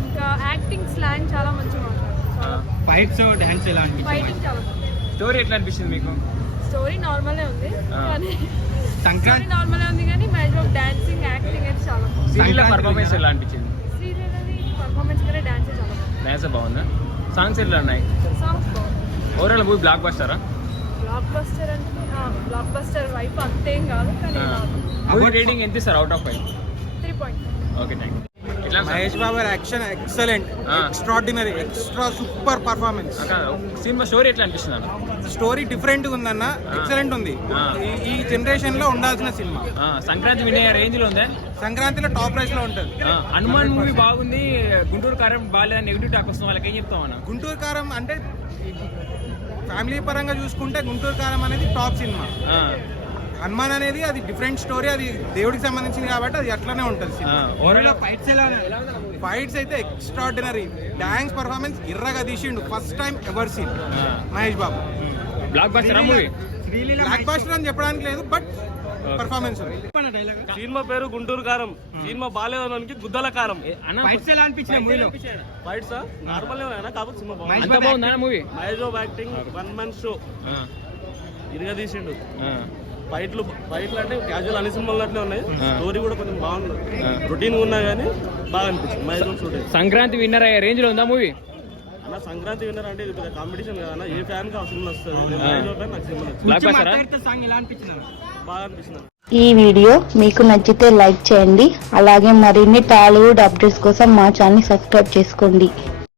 ఇంకా acting slang చాలా మంచిగా మాట్లాడారు. ఫైట్స్ డాన్స్ ఎలా అనిపించింది? ఫైటింగ్ చాలా స్టోరీ ఎట్లా అనిపించింది మీకు? స్టోరీ నార్మలే ఉంది కానీ సంక్రాంతి నార్మలే ఉంది కానీ మ్యాక్సిమం డాన్సింగ్ యాక్టింగ్ అయితే చాలా బాగుంది. సీరియల్ పర్ఫార్మెన్స్ ఎలా అనిపించింది? సీరియల్ అది పర్ఫార్మెన్స్ కంటే డాన్స్ చాలా బాగుంది. డాన్స్ బాగుందా? సాంగ్స్ ఎట్లా ఉన్నాయి? సాంగ్స్ బాగుంది. ఓవరాల్ మూవీ బ్లాక్ బస్టరా? బ్లాక్ బస్టర్ అంటే బ్లాక్ బస్టర్ వైపు అంతేం కాదు కానీ మూవీ రేటింగ్ ఎంత ఇస్తారు out of 5? 3.5. Okay thank you. ఎట్లా Mahesh Babu action excellent, extraordinary, extra super performance. Cinema story ఎట్లా అనిపిస్తుంది అన్న? స్టోరీ డిఫరెంట్ గా ఉందన్న, ఎక్సలెంట్ ఉంది. ఈ జనరేషన్ లో ఉండాల్సిన సినిమా. సంక్రాంతి వినయ రేంజ్ లో ఉందా? సంక్రాంతిలో టాప్ రైస్ లో ఉంటుంది. హనుమాన్ మూవీ బాగుంది, గుంటూరు కారం బాగాలేదని నెగిటివ్ టాక్ వస్తుంది, వాళ్ళకి ఏం చెప్తాం అన్న? గుంటూరు కారం అంటే ఫ్యామిలీ పరంగా చూసుకుంటే గుంటూరు కారం అనేది టాప్ సినిమా. హనుమాన్ అనేది అది డిఫరెంట్ స్టోరీ, అది దేవుడికి సంబంధించింది కాబట్టి అది అట్లానే ఉంటుంది సినిమా. ఫైట్స్ అయితే ఎక్స్ట్రాడినరీ, డాన్స్ పర్ఫార్మెన్స్ ఇర్రగా తీసిండు, first time ever seen Mahesh Babu. Blockbuster movie. Blockbuster అని చెప్పడానికి లేదు, బట్ పర్ఫార్మెన్స్. సినిమా పేరు గుంటూరు కారం. సినిమా బాగాలేదానికి గుద్దల కారం. ఫైట్స్ ఎలా అనిపించాయి మూవీలో? ఫైట్స్ నార్మల్ కాకపోతే సినిమా అంత బాగుందా movie? Mahesh Babu acting 1 man show ఇరుగా తీసిండు. ఫైట్లు అంటే క్యాజువల్ అన్ని సినిమాలు అట్లే ఉన్నాయి. స్టోరీ కూడా కొంచెం బాగుంది, రొటీన్ ఉన్నా కానీ బాగా అనిపించింది. మహేష్ బాబు షూటింగ్ సంక్రాంతి విన్నర్ అయ్యే రేంజ్ లో ఉందా మూవీ? అన్న సంక్రాంతి విన్నర్ అంటే ఇది కాంపిటీషన్ కదా, ఏ ఫ్యాన్ కి ఆ సినిమా వస్తుంది. నాకు సినిమా బ్లాక్ బస్టర్ బాగా అనిపించింది. ఈ వీడియో మీకు నచ్చితే లైక్ చేయండి. అలాగే మరిన్ని టాలీవుడ్ అప్డేట్స్ కోసం మా ఛానల్ సబ్స్క్రైబ్ చేసుకోండి.